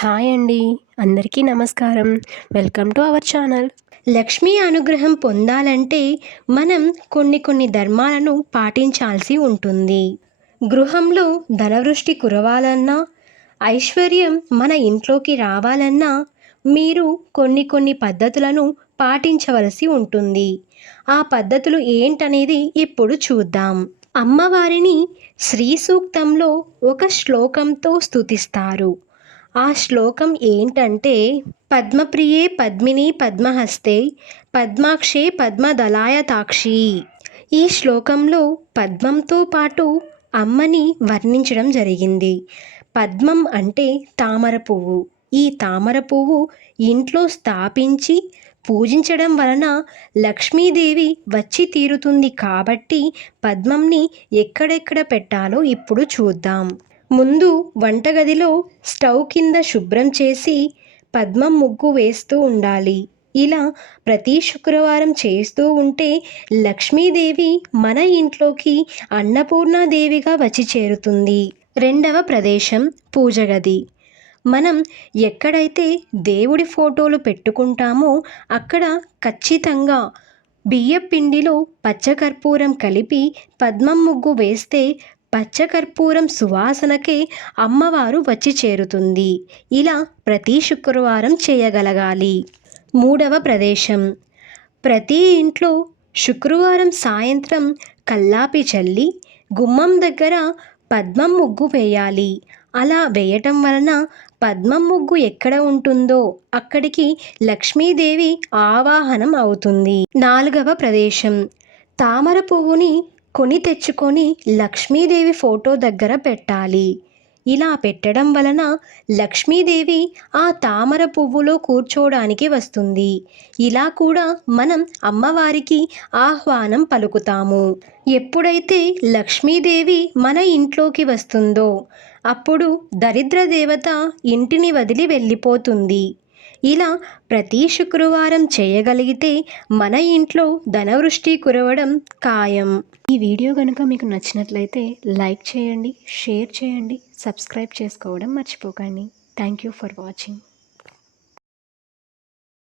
Hi అండి. అందరికీ నమస్కారం. Welcome to our channel. Lakshmi అనుగ్రహం పొందాలంటే మనం కొన్ని కొన్ని ధర్మాలను పాటించాల్సి ఉంటుంది. గృహంలో ధనవృష్టి కురవాలన్నా ఐశ్వర్యం మన ఇంట్లోకి రావాలన్నా మీరు కొన్ని కొన్ని పద్ధతులను పాటించవలసి ఉంటుంది. ఆ పద్ధతులు ఏంటనేది ఇప్పుడు చూద్దాం. అమ్మవారిని శ్రీ సూక్తంలో ఒక శ్లోకంతో స్తుతిస్తారు. ఆ శ్లోకం ఏంటంటే పద్మప్రియే పద్మిని పద్మహస్తే పద్మాక్షే పద్మదలాయతాక్షి ఈ శ్లోకంలో పద్మంతో పాటు అమ్మని వర్ణించడం జరిగింది. పద్మం అంటే తామర పువ్వు. ఈ తామర పువ్వు ఇంట్లో స్థాపించి పూజించడం వలన లక్ష్మీదేవి వచ్చి తీరుతుంది కాబట్టి పద్మంని ఎక్కడెక్కడ పెట్టాలో ఇప్పుడు చూద్దాం. ముందు వంటగదిలో స్టవ్ కింద శుభ్రం చేసి పద్మం ముగ్గు వేస్తూ ఉండాలి. ఇలా ప్రతి శుక్రవారం చేస్తూ ఉంటే లక్ష్మీదేవి మన ఇంట్లోకి అన్నపూర్ణాదేవిగా వచ్చి చేరుతుంది. రెండవ ప్రదేశం పూజ గది మనం ఎక్కడైతే దేవుడి ఫోటోలు పెట్టుకుంటామో అక్కడ ఖచ్చితంగా బియ్యపిండిలో పచ్చకర్పూరం కలిపి పద్మం ముగ్గు వేస్తే పచ్చకర్పూరం సువాసనకే అమ్మవారు వచ్చి చేరుతుంది. ఇలా ప్రతి శుక్రవారం చేయగలగాలి. మూడవ ప్రదేశం. ప్రతి ఇంట్లో శుక్రవారం సాయంత్రం కల్లాపి చల్లి గుమ్మం దగ్గర పద్మం ముగ్గు వేయాలి. అలా వేయటం వలన పద్మం ముగ్గు ఎక్కడ ఉంటుందో అక్కడికి లక్ష్మీదేవి ఆవాహనం అవుతుంది. నాలుగవ ప్రదేశం. తామర పువ్వుని కొని తెచ్చుకొని లక్ష్మీదేవి ఫోటో దగ్గర పెట్టాలి. ఇలా పెట్టడం వలన లక్ష్మీదేవి ఆ తామర పువ్వులో కూర్చోడానికి వస్తుంది. ఇలా కూడా మనం అమ్మవారికి ఆహ్వానం పలుకుతాము. ఎప్పుడైతే లక్ష్మీదేవి మన ఇంట్లోకి వస్తుందో అప్పుడు దరిద్ర దేవత ఇంటిని వదిలి వెళ్ళిపోతుంది. ఇలా ప్రతి శుక్రవారం చేయగలిగితే మన ఇంట్లో ధనవృష్టి కురవడం ఖాయం. ఈ వీడియో కనుక మీకు నచ్చినట్లయితే లైక్ చేయండి షేర్ చేయండి సబ్స్క్రైబ్ చేసుకోవడం మర్చిపోకండి. Thank you for watching.